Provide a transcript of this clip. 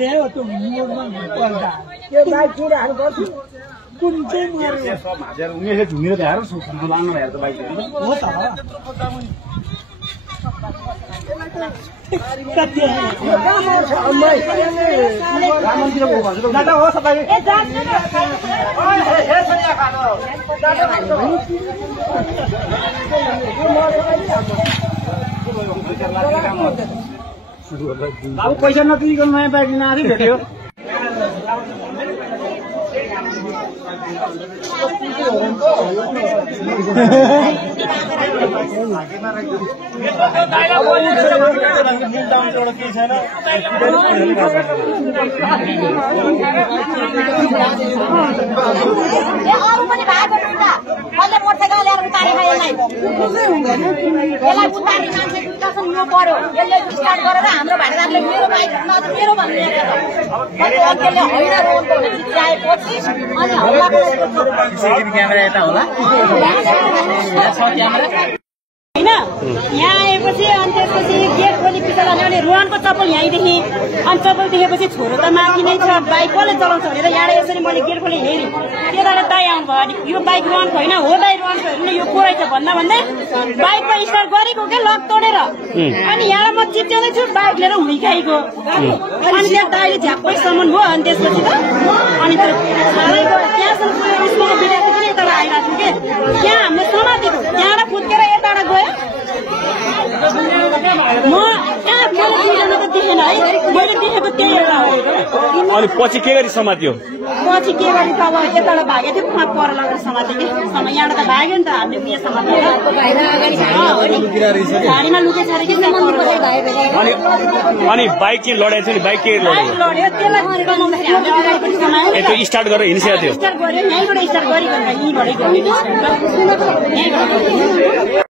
ल्यायो त्यो मोडमा पल्टा त्यो बाइक कुराहरु गर्छ कुन चाहिँ मर्यो सब हाजेर उनीहरुले झुमेर ल्याएर सुखको लानु भएर त बाइक हो त कति यो काम छ अम्मै राममन्दिर को भन्छु दादा हो सबै ए जान्छ ओइ हे सनिया खानु दादा बाबु पैसा नतिरिकन नयाँ बाइक लिन आधी भेट्यो हाम्रो भाइदारले मेरो बाइक मेरो भन्ने क्यामेरा यता होला हैन यहाँ आएपछि अनि त्यसपछि गेट खोली पिछला ल्याउने रोहनको चप्पल यहीँदेखि अनि चप्पल देखेपछि छोरो त माथि नै छ बाइक कसले चलाउँछ भनेर यहाँ यसरी मैले गेट खोली हेरेँ त्यताबाट दाइ आउनुभयो अनि यो बाइक रोहनको होइन हो दाइ रोहनको होइन यो को रहेछ भन्दा भन्दै बाइकमा स्टार्ट गरेको के लक तोडेर अनि यहाँ म चिच्याउँदै छु बाइक लिएर हुर्काएको अनि त्यहाँ दाइले झ्याप्पैसम्म भयो अनि त्यसपछि त अनि त्यहाँसम्म विद्यार्थी पनि यताबाट आइरहेको छु कि त्यहाँ हामीले समातेको त्यहाँबाट फुत्केर यताबाट गयो म दुईजना त देखेन है मैले देखेको त्यही एउटा हो अनि पछि के गरी समात्यो पछि के गरी त अब यताबाट भागेको थियो उहाँ पर लगेर समातेको कि यहाँबाट त भाग्यो नि त हामीले उयो समातेर गाडीमा लुके छारे कि अनि बाइक चाहिँ लडेको थियो नि बाइक के लड्यो त्यसलाई कमाउँदाखेरि हामीले अगाडि पनि समायो त्यो स्टार्ट गरेर हिँडिसकेको थियो स्टार्ट गर्यो यहीँबाट स्टार्ट गरी भनेर यहीँबाटै गयो